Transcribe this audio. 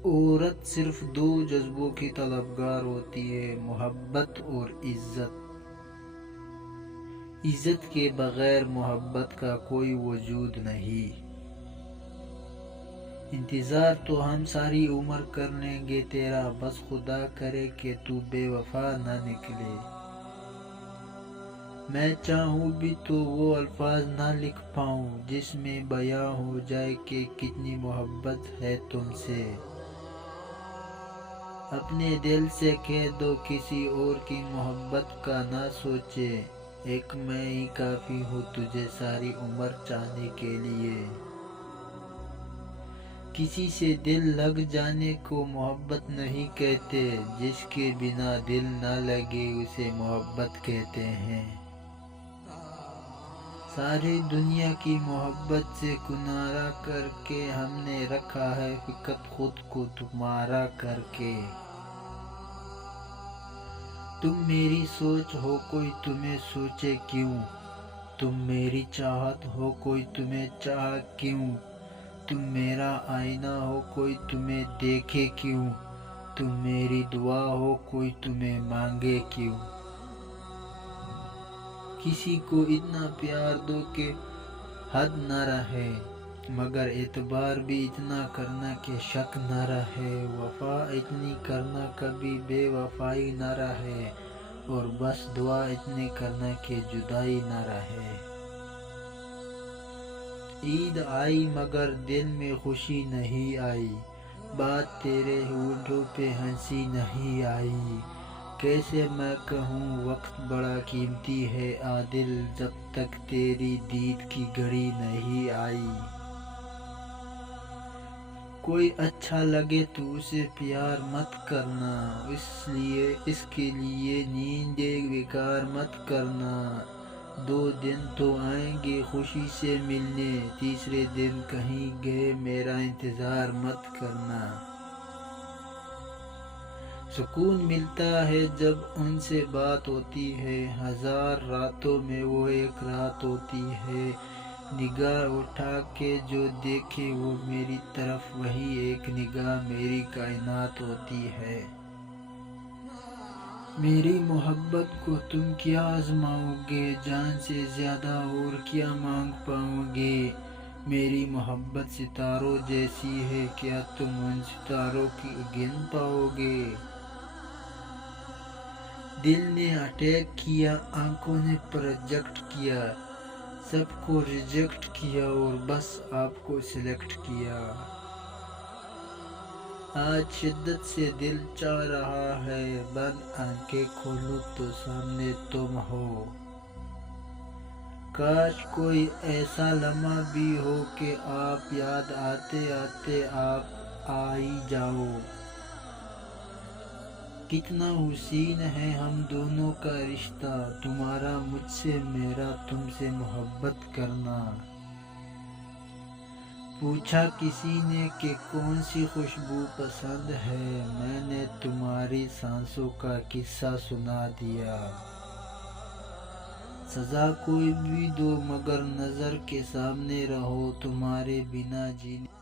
عورت صرف دو جذبوں کی طلبگار ہوتی ہے، محبت اور عزت۔ عزت کے بغیر محبت کا کوئی وجود نہیں۔ انتظار تو ہم ساری عمر کر لیں گے تیرا، بس خدا کرے کہ تو بے وفا نہ نکلے۔ میں چاہوں بھی تو وہ الفاظ نہ لکھ پاؤں جس میں بیاں ہو جائے کہ کتنی محبت ہے تم سے۔ اپنے دل سے کہہ دو کسی اور کی محبت کا نہ سوچے، ایک میں ہی کافی ہوں تجھے ساری عمر چاہنے کے لیے۔ کسی سے دل لگ جانے کو محبت نہیں کہتے، جس کے بنا دل نہ لگے اسے محبت کہتے ہیں۔ ساری دنیا کی محبت سے کنارہ کر کے ہم نے رکھا ہے فقط خود کو تمہارا کر کے۔ تم میری سوچ ہو کوئی تمہیں سوچے کیوں، تم میری چاہت ہو کوئی تمہیں چاہے کیوں، تم میرا آئینہ ہو کوئی تمہیں دیکھے کیوں، تم میری دعا ہو کوئی تمہیں مانگے کیوں۔ کسی کو اتنا پیار دو کہ حد نہ رہے، مگر اعتبار بھی اتنا کرنا کہ شک نہ رہے، وفا اتنی کرنا کبھی بے وفائی نہ رہے، اور بس دعا اتنی کرنا کہ جدائی نہ رہے۔ عید آئی مگر دل میں خوشی نہیں آئی، بات تیرے ہونٹوں پہ ہنسی نہیں آئی۔ کیسے میں کہوں وقت بڑا قیمتی ہے عادل، جب تک تیری دید کی گھڑی نہیں آئی۔ کوئی اچھا لگے تو اسے پیار مت کرنا، اس کے لیے نیندیں بیکار مت کرنا۔ 2 دن تو آئیں گے خوشی سے ملنے، تیسرے دن کہیں گے میرا انتظار مت کرنا۔ سکون ملتا ہے جب ان سے بات ہوتی ہے، 1000 راتوں میں وہ ایک رات ہوتی ہے۔ نگاہ اٹھا کے جو دیکھے وہ میری طرف، وہی ایک نگاہ میری کائنات ہوتی ہے۔ میری محبت کو تم کیا آزماؤ گے، جان سے زیادہ اور کیا مانگ پاؤ گے۔ میری محبت ستاروں جیسی ہے، کیا تم ان ستاروں کی گن پاؤ گے۔ دل نے اٹیک کیا، آنکھوں نے پروجیکٹ کیا، سب کو ریجیکٹ کیا اور بس آپ کو سلیکٹ کیا۔ آج شدت سے دل چاہ رہا ہے، بند آنکھیں کھولوں تو سامنے تم ہو۔ کاش کوئی ایسا لمحہ بھی ہو کہ آپ یاد آتے آتے آپ آ ہی جاؤ۔ کتنا حسین ہے ہم دونوں کا رشتہ، تمہارا مجھ سے میرا تم سے محبت کرنا۔ پوچھا کسی نے کہ کون سی خوشبو پسند ہے، میں نے تمہاری سانسوں کا قصہ سنا دیا۔ سزا کوئی بھی دو مگر نظر کے سامنے رہو، تمہارے بنا جینے